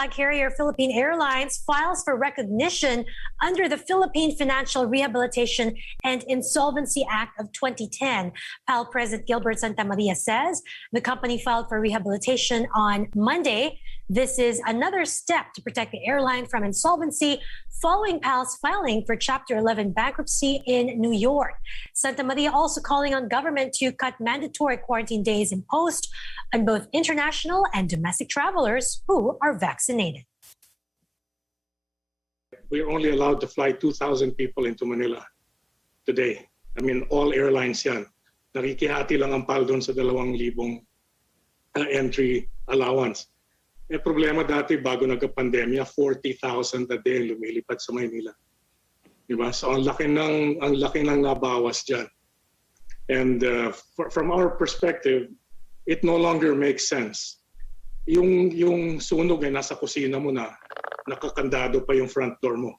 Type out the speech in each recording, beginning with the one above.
flag carrier Philippine Airlines files for recognition under the Philippine Financial Rehabilitation and Insolvency Act of 2010. PAL President Gilbert Santamaria says the company filed for rehabilitation on Monday. This is another step to protect the airline from insolvency following PAL's filing for Chapter 11 bankruptcy in New York. Santamaria also calling on government to cut mandatory quarantine days imposed on both international and domestic travelers who are vaccinated. We're only allowed to fly 2,000 people into Manila today. I mean, all airlines yan. Nakikihati lang ang PAL doon sa 2,000 entry allowance. Eh, problema dati, bago nagka-pandemya, 40,000 a day lumilipad sa Maynila. Diba? So ang laki ng nabawas dyan. And from our perspective, it no longer makes sense. Yung sunog ay nasa kusina mo na, nakakandado pa yung front door mo.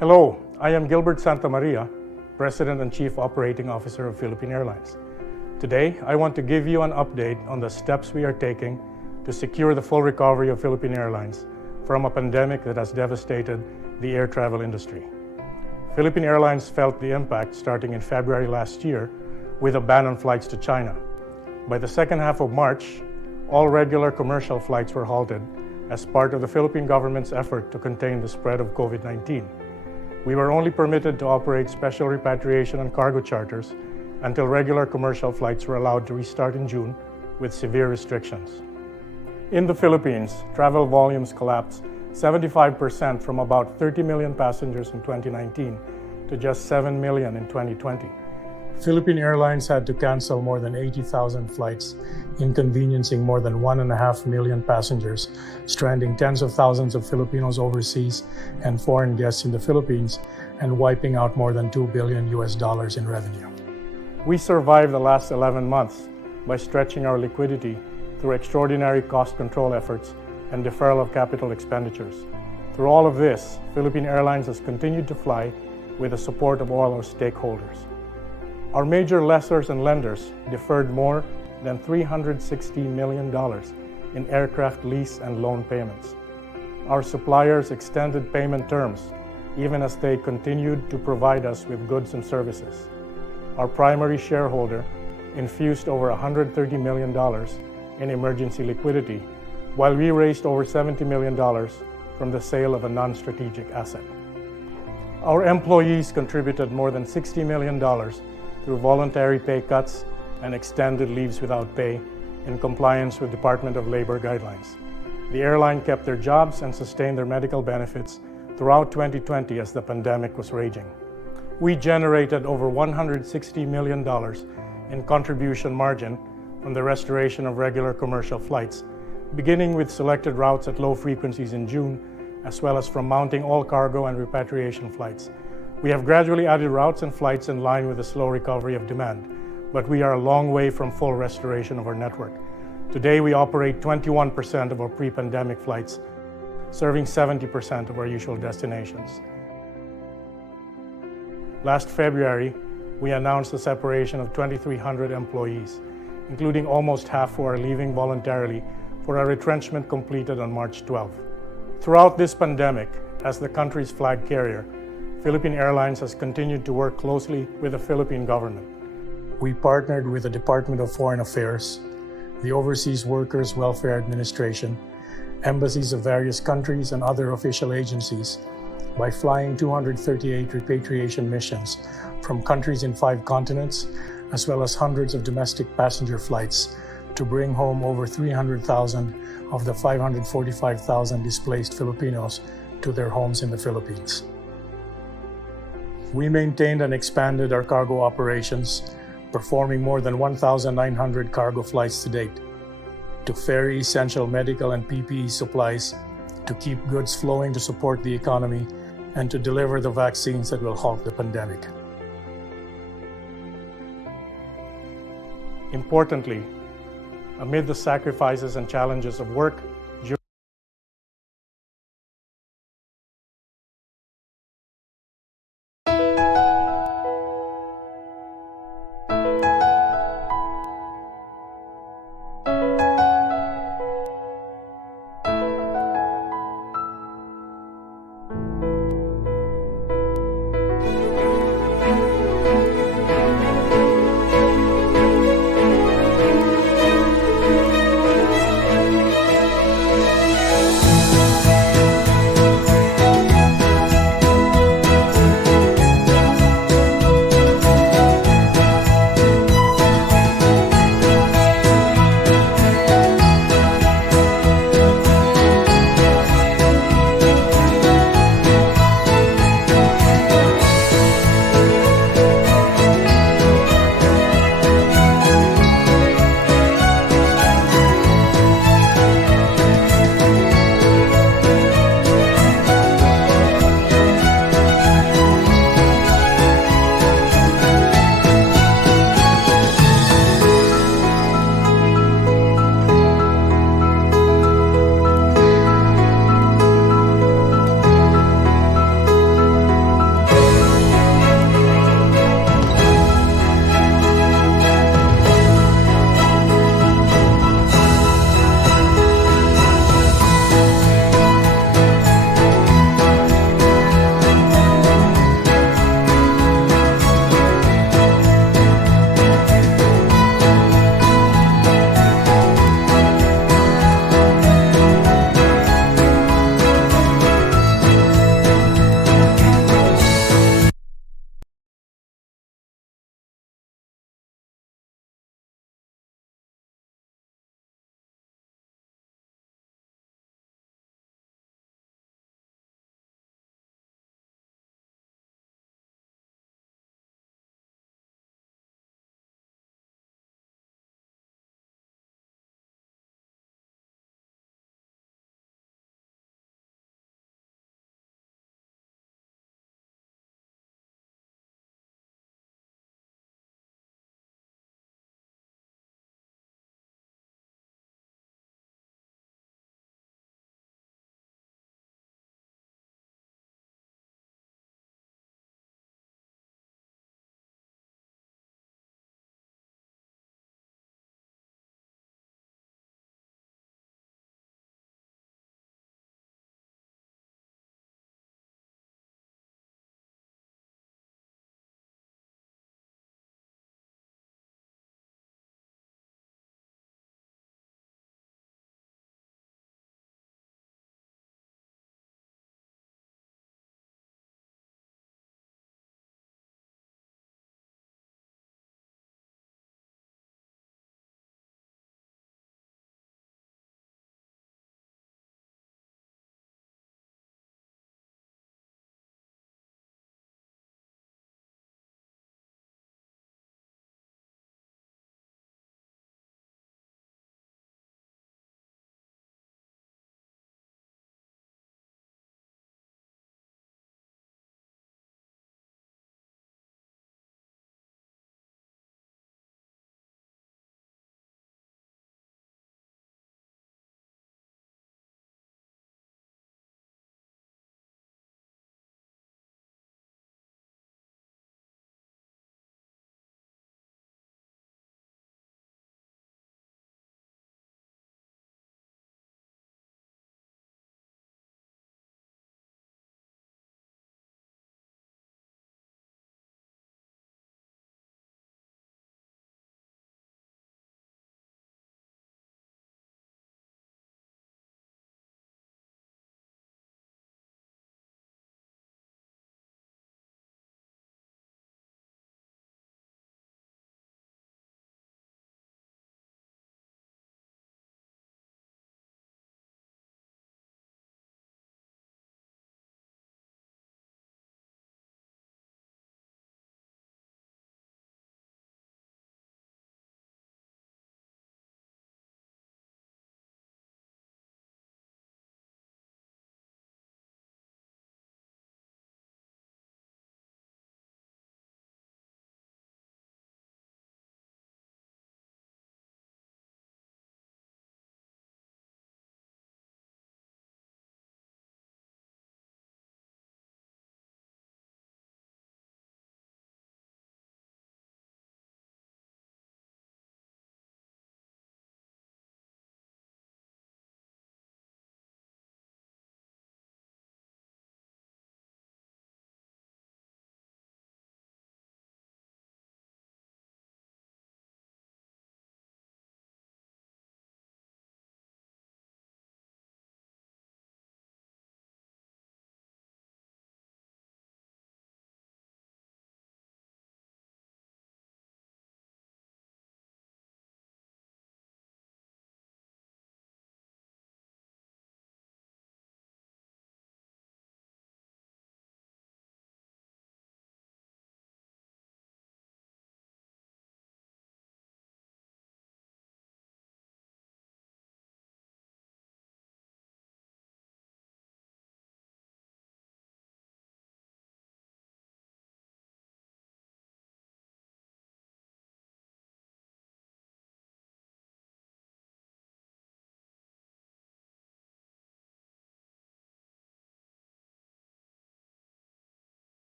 Hello, I am Gilbert Santamaria, President and Chief Operating Officer of Philippine Airlines. Today, I want to give you an update on the steps we are taking to secure the full recovery of Philippine Airlines from a pandemic that has devastated the air travel industry. Philippine Airlines felt the impact starting in February last year with a ban on flights to China. By the second half of March, all regular commercial flights were halted as part of the Philippine government's effort to contain the spread of COVID-19. We were only permitted to operate special repatriation and cargo charters until regular commercial flights were allowed to restart in June with severe restrictions. In the Philippines, travel volumes collapsed 75% from about 30 million passengers in 2019 to just 7 million in 2020. Philippine Airlines had to cancel more than 80,000 flights, inconveniencing more than 1.5 million passengers, stranding tens of thousands of Filipinos overseas and foreign guests in the Philippines, and wiping out more than $2 billion in revenue. We survived the last 11 months by stretching our liquidity through extraordinary cost control efforts and deferral of capital expenditures. Through all of this, Philippine Airlines has continued to fly with the support of all our stakeholders. Our major lessors and lenders deferred more than $360 million in aircraft lease and loan payments. Our suppliers extended payment terms even as they continued to provide us with goods and services. Our primary shareholder infused over $130 million in emergency liquidity, while we raised over $70 million from the sale of a non-strategic asset. Our employees contributed more than $60 million through voluntary pay cuts and extended leaves without pay in compliance with Department of Labor guidelines. The airline kept their jobs and sustained their medical benefits throughout 2020 as the pandemic was raging. We generated over $160 million in contribution margin from the restoration of regular commercial flights, beginning with selected routes at low frequencies in June, as well as from mounting all cargo and repatriation flights. We have gradually added routes and flights in line with the slow recovery of demand, but we are a long way from full restoration of our network. Today, we operate 21% of our pre-pandemic flights, serving 70% of our usual destinations. Last February, we announced the separation of 2,300 employees, including almost half who are leaving voluntarily for a retrenchment completed on March 12. Throughout this pandemic, as the country's flag carrier, Philippine Airlines has continued to work closely with the Philippine government. We partnered with the Department of Foreign Affairs, the Overseas Workers Welfare Administration, embassies of various countries, and other official agencies by flying 238 repatriation missions from countries in 5 continents, as well as hundreds of domestic passenger flights to bring home over 300,000 of the 545,000 displaced Filipinos to their homes in the Philippines. We maintained and expanded our cargo operations, performing more than 1,900 cargo flights to date, to ferry essential medical and PPE supplies, to keep goods flowing to support the economy, and to deliver the vaccines that will halt the pandemic. Importantly, amid the sacrifices and challenges of work,